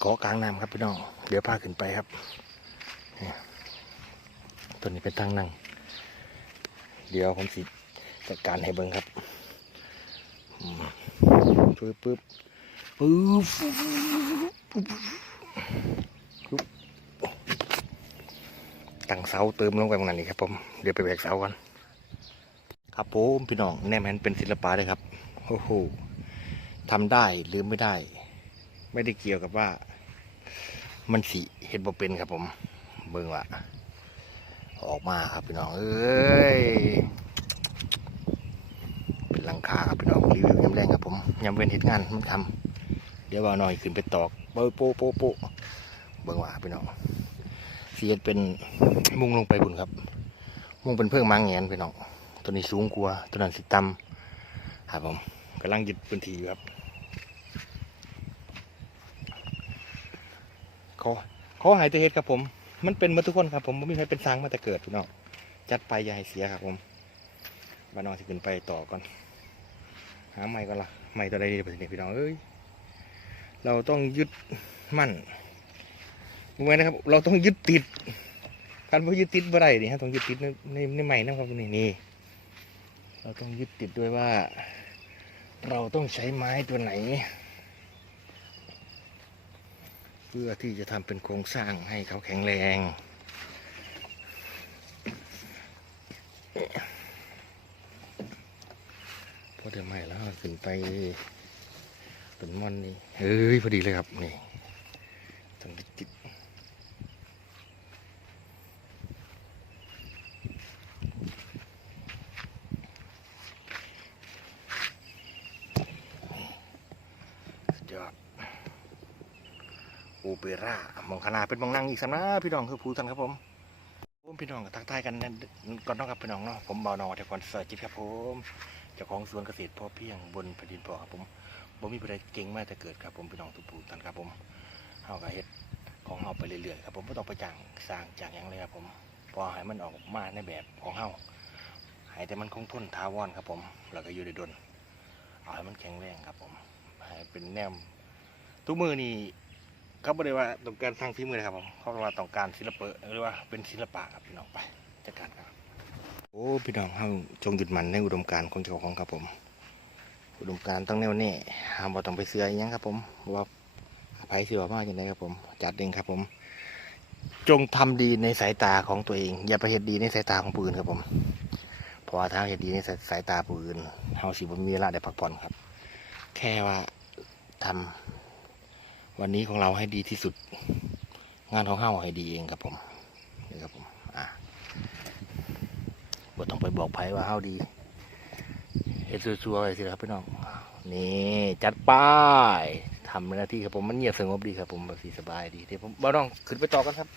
เกาะกลางน้ำครับพี่น้อง เดี๋ยวพาขึ้นไปครับตัวนี้เป็นทางนั่ง เดี๋ยวผมสิจัดการให้เบิ้งครับปึ๊บปึ๊บปึ๊บปึ๊บปึ๊บตั้งเสาเติมลงไปตรงนั้นนี่ครับผมเดี๋ยวไปแบกเสากันครับผมพี่น้องแน่แมนเป็นศิลปะเลยครับโอ้โหทำได้หรือไม่ได้ ไม่ได้เกี่ยวกับว่า มันสีเห็ดบ่เป็นครับผม เบิ่งว่าออกมาครับพี่น้องเอ้ยเป็นลังคาครับพี่น้องรีวิวยำแรงครับผมยำเว้นเหตุงานมันทำเดี๋ยวว่าหน่อยขึ้นไปตอกโป๊ะโป๊ะโป๊ะโป๊ะเบิ่งว่าพี่น้องเสียดเป็นมุ่งลงไปบุญครับ มุ่งเป็นเพื่องมังแงนพี่น้องตัวนี้สูงกว่าตัวนั้นสิต่ำครับผมกำลังยึดพื้นที่อยู่ครับ เขาเขาหายแตัวเฮ็ดครับผม มันเป็นมาทุกคนครับผมไม่มีใครเป็นสร้างมาแต่เกิดพี่น้องจัดไปอย่าให้เสียครับผมบ้านน้องสิขึ้นไปต่อก่อน หาไม้ก่อนละไม้ตัวใดดีประเด็นพี่น้องเอ้ยเราต้องยึดมั่นรู้ไหมนะครับ เราต้องยึดติดการพอยึดติดบ่ได้นี่ฮะต้องยึดติดในในในไม้นะครับนี่นี่เราต้องยึดติดด้วยว่า เราต้องใช้ไม้ตัวไหน เพื่อที่จะทำเป็นโครงสร้างให้เขาแข็งแรงพอเดี๋ยวไม่แล้วขึ้นไปเป็นมอนนี่เฮ้ยพอดีเลยครับนี่ต้องได้ติดสุดยอด โอเปร่ามองขนาเป็นมองนั่งอีกสำนะพี่น้องคือผู้ทันครับผมผมพี่น้องก็ทักทายกันนั่นก่อนน้องครับพี่น้องเนาะผมเบานอแต่ก่อนเสิร์ชจิตครับผมเจ้าของสวนเกษตรพอเพียงบนแผ่นดินปอครับผมผมมีประเด็นเก่งมากแต่เกิดครับผมพี่น้องทุกผู้ทันครับผมเฮาก็เฮ็ดของเฮาไปเรื่อยๆครับผมไม่ต้องไปจ้างสร้างจากอย่างเลยครับผมพอให้มันออกมาในแบบของเฮาให้แต่มันคงทนทาวรครับผมแล้วก็อยู่ในดนเอาให้มันแข็งแรงครับผมให้เป็นแนวทุกมือนี่ เขาบอกเลยว่าต้องการทางฝีมือนะครับผมเขาบอกว่าต้องการศิลปะหรือว่าเป็นศิลปะครับพี่น้องไปจัดการครับ โอ้พี่น้องเฮาจงหยุดมันในอุดมการณ์ของเจ้าของครับผม อุดมการณ์ต้องแน่วแน่ห้ามบ่ต้องไปเสืออยังครับ ผมว่าภัยเสือมากอย่างไรครับผม จัดเองครับผม จงทำดีในสายตาของตัวเอง อย่าไปเห็ดดีในสายตาของผู้อื่นครับผมเพราะว่าถ้าเห็ดดีในสายตาผู้อื่นเฮาสิบ่มีเวลาได้พักผ่อนครับ แค่ว่าทำ วันนี้ของเราให้ดีที่สุด งานของข้าให้ดีเองครับผมนี่ครับผมอะบ่ต้องไปบอกไผว่าข้าดีเฮ็ดซัวๆไปสิครับพี่น้องนี่จัดป้ายทำหน้าที่ครับผมมันเงียบสงบดีครับผมสีสบายดีเดี๋ยวผมบ่ต้องขึ้นไปต่อกันครับ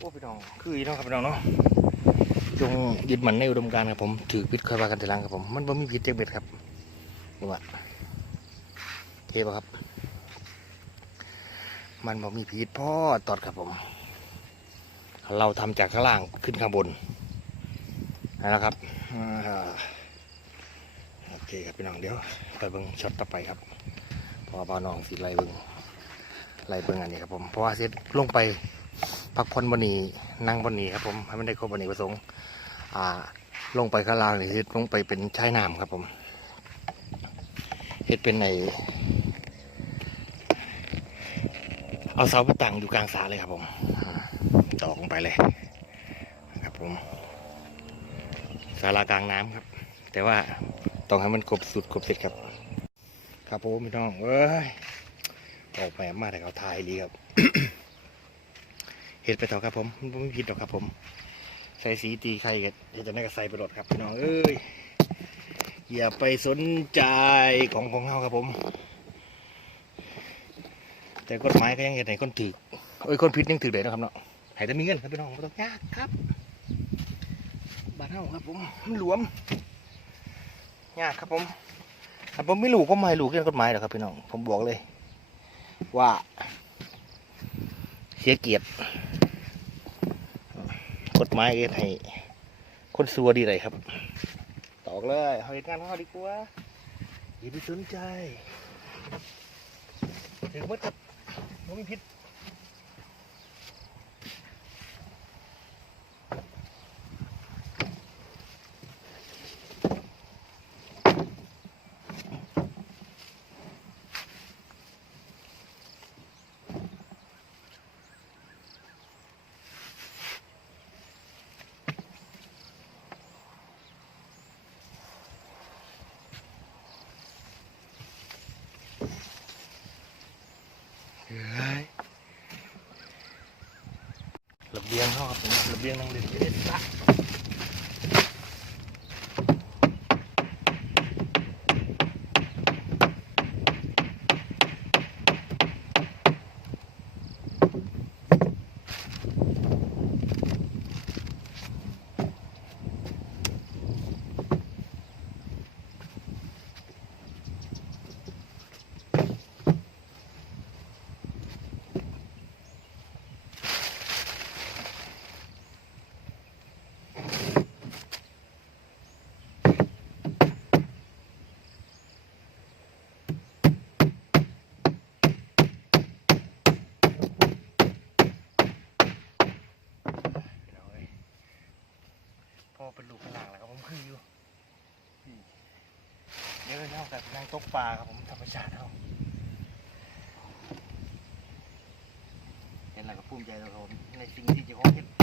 โอ้พี่น้อง คืออีน้องครับพี่น้องเนาะจงยึดมันในอุดมการณ์ครับผม ถือพิษคอยว่ากันทีหลังครับผม มันบ่มีพิษเจ็บเบ็ดครับนี่ว่าเคป่ะครับ มันบ่มีพิษพ่อตอดครับผม เราทำจากข้างล่างขึ้นข้างบนนะครับโอเคครับพี่น้องเดี๋ยวไปเบิ้งช็อตต่อไปครับพอบ่าน้องสิไล่เบิ้งไล่เบิ้งอันนี้ครับผมเพราะว่าเสร็จลงไป พักผ่อนบนนี้นั่งบนนี้ครับผมให้มันได้ครบบนนี้ประสงค์อ่าลงไปข้างล่างนี่คือลงไปเป็นชายน้ำครับผมเฮ็ดเป็นในเอาเสาไปตั้งอยู่กลางสระเลยครับผมอ่าตอกลงไปเลยครับผมศาลากลางน้ำครับ แต่ว่าต้องให้มันครบสุดครบเสร็จครับ ครับผมพี่น้องเอ้ยออกแบบมาแต่เขาทายดีครับ เห็ดไปเถอะครับผมไม่ผิดหรอกครับผม ใส่สีตีไข่กันเห็ดจะได้ก็ใส่ไปรดครับพี่น้องเอ้ยอย่าไปสนใจของของเฮาครับผม แต่กฎหมายก็ยังเห็นไหนคนถือเอ้ยคนผิดยังถือเลยนะครับเนาะให้แต่มีเงินครับพี่น้องไม่ต้องยากครับบ้านเฮาครับผมมันหลวมยากครับผมถ้าผมไม่รู้ก็ไม่รู้เรื่องกฎหมายหรอกครับพี่น้องผมบอกเลย ว่า เสียเกียรติ กฎหมายเอ็ดให้คนสัวดีเลยครับ ตอกเลยเอาเหตุการณ์ของเขาดีกว่าอย่าไปสนใจถึงมดครับไม่มีพิษ ระเบียงเขาครับผมระเบียงนั่งเล่นเล่นซะพี่น้องเอ้ยพ่อ เป็นลูกเป็นหลังแล้วครับผมคืออยู่เดี๋ยวเรากับนั่งตกปลาครับผมธรรมชาติเขาเห็นแล้วก็ภูมิใจแล้วครับผมในสิ่งที่เจะของเห็น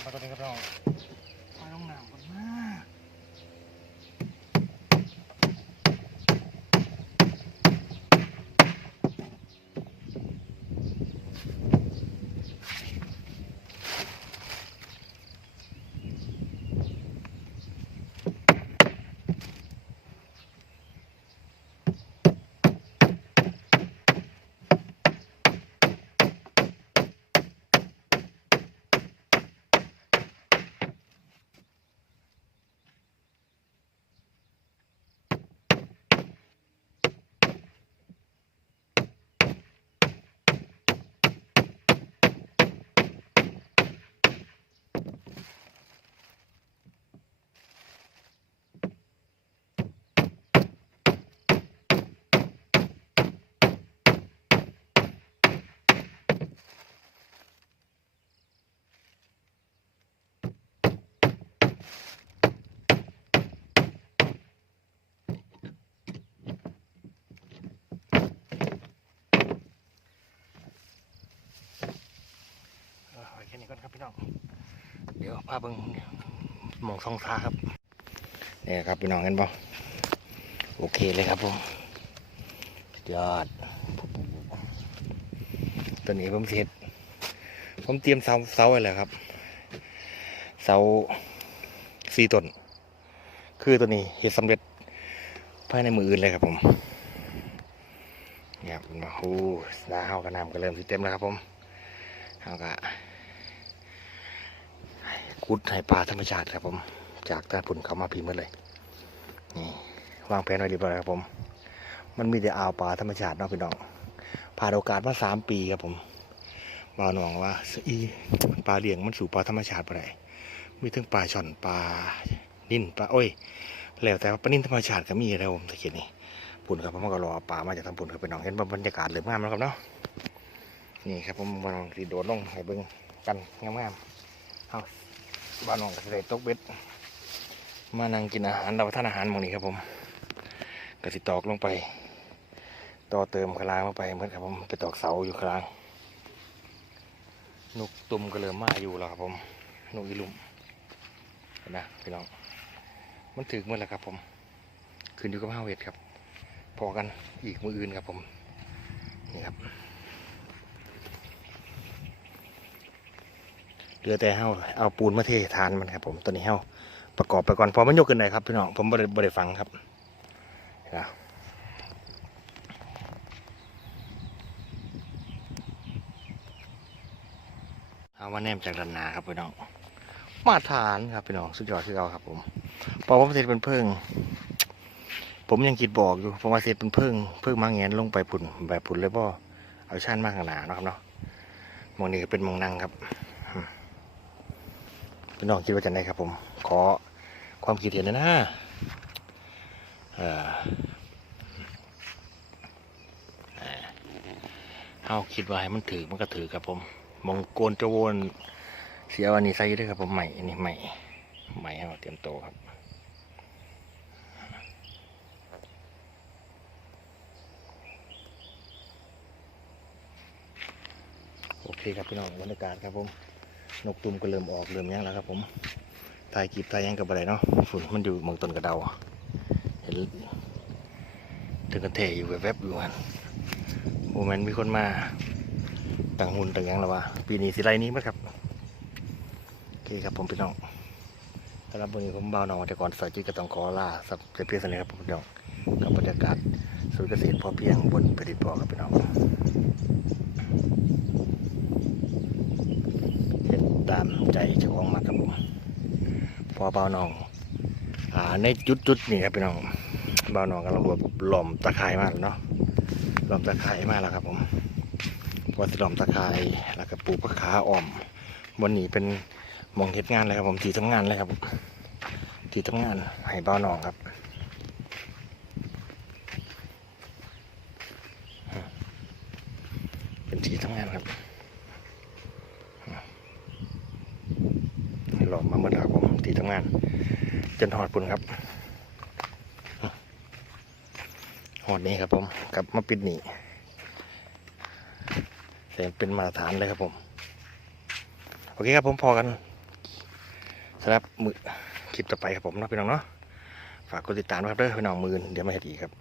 โอ้ข้ามมาตัวนี้ครับน้องมาลงน้ำก่อนมาก นี่ ก่อนครับพี่น้อง เดี๋ยวพาเบิ่งหมองซองซาครับนี่ครับพี่น้องเห็นป่โอเคเลยครับผมยอดตัวนี้ผมเสร็จผมเตรียมเสาเสาไว้แล้วครับ เสาสี่ต้น คือตัวนี้เห็ดสำเร็จภายในมืออื่นเลยครับผมเนี่ยเป็นมาฮู้ดาเฮากับน้ำก็เริ่มสิเต็มแล้วครับผมเฮาก็ กุดให้ปลาธรรมชาติครับผม จากตาปุ่นเขามาพิมพ์มาเลย นี่วางแผนไว้เรียบร้อยครับผม มันมีแต่อ่าวปลาธรรมชาติเนาะพี่น้อง ผ่านโอกาสมาสามปีครับผมบ่าวหนองว่าอีปลาเลี้ยงมันสู่ปลาธรรมชาติไปไหนมีทั้งปลาช่อนปลานิ่นปลาโอ้ยแล้วแต่ว่าปลานิ่นธรรมชาติก็มีแล้วผมตะเกียบนี่ปุ่นครับผมก็รอปลามาจากทางปุ่นครับพี่น้องเห็นบรรยากาศเหลืองงามแล้วครับเนาะ นี่ครับผมบานองสีโดดลงให้เบิ่งกันงามๆเอา บ้านองก็เลยตกเบ็ด มานั่งกินอาหารเราทานอาหารหมองนี้ครับผมก็สิตอกลงไป ต่อเติมกลางลงไปเหมือนครับผมไปตอกเสาอยู่กลาง นกตุ่มก็เริ่มมาอยู่แล้วครับผมนกอีลุมเห็นนะพี่น้อง มันถึกเมื่อแล้วครับผมขึ้นอยู่กับห้าเวทครับ พอกันอีกมืออื่นครับผม นี่ครับ เหลือแต่เฮาเอาปูนมาเททานมันครับ ผมตัวนี้เฮาประกอบไปก่อนพอมันยกขึ้นได้ครับพี่น้องผมบ่ได้บ่ได้ฟังครับนไหมเอามาแนมจากด้านหน้าครับพี่น้องมาฐานครับพี่น้องสุดยอดที่เราครับ ผมพอผมเสร็จเป็นเพิ่งผมยังคิดบอกอยู่ผมว่าเสร็จเป็นเพิ่งเพิ่งมาแงนลงไปผุนแบบผุนเลยบ่เอาชั้นมากขนาดนาะครับเนาะมองนี้ก็เป็นมองนั่งครับ พี่น้องคิดว่าจะไหนครับ ผม ขอความคิดเห็นนอยนะเออเออเอาคิดว่าให้มันถือมันก็ถือครับผม มองโกนจะวนเสียวันนี้ใส่ด้วยครับผมใหม่อันนี้ใหม่ใหม่เอาเตรียมโตครับโอเคครับพี่น้องบรรยากาศครับผม นกตุ่มก็เริ่มออกเริ่มยังแล้วครับผมถ่ายกีบถ่ายยังกับอะไรเนาะฝุ่นมันอยู่เมืองต้นกระเดา เห็นถึงกันเทอยู่แวบๆอยู่กันโมเมนต์มีคนมาต่างหุ่นต่างยังแล้ววะปีนี้สิไรนี้มั้งครับโอเคครับผมพี่น้องสำหรับวันนี้ผมเบาหนองแต่ก่อนสายจิตก็ต้องขอลาสับเพียงเท่านี้ครับผมพี่น้องกับบรรยากาศสุดเกษตรพอเพียงบนแผ่นดินพอครับพี่น้อง ตามใจเจ้าของมากครับผมพอเบาหนองอ่าในจุดจุดๆนี้ครับพี่น้องเบาหนองกำลังรวบหล่อมตะไคร้มากเนาะหล่อมตะไคร้มากแล้วครับผมพอสิหล่อมตะไคร้แล้วก็ปลูกมะขาอ่อมวันนี้เป็นมองเฮ็ดงานเลยครับผมที่ทำงานเลยครับที่ทำงานให้เบาหนองครับเป็นที่ทำงานครับหลอกมาเมื่อไหร่ผมที่ทำ งาน จนหอดปุ่นครับหอดนี้ครับผมกลับมาปิดหนีแต่เป็นมาตรฐานเลยครับผม โอเคครับผมพอกันสำหรับมือคลิปต่อไปครับผมนะพี่น้องเนาะฝากกดติดตามนะครับเด้อพี่น้องมือเดี๋ยวมาเห็นอีกครับ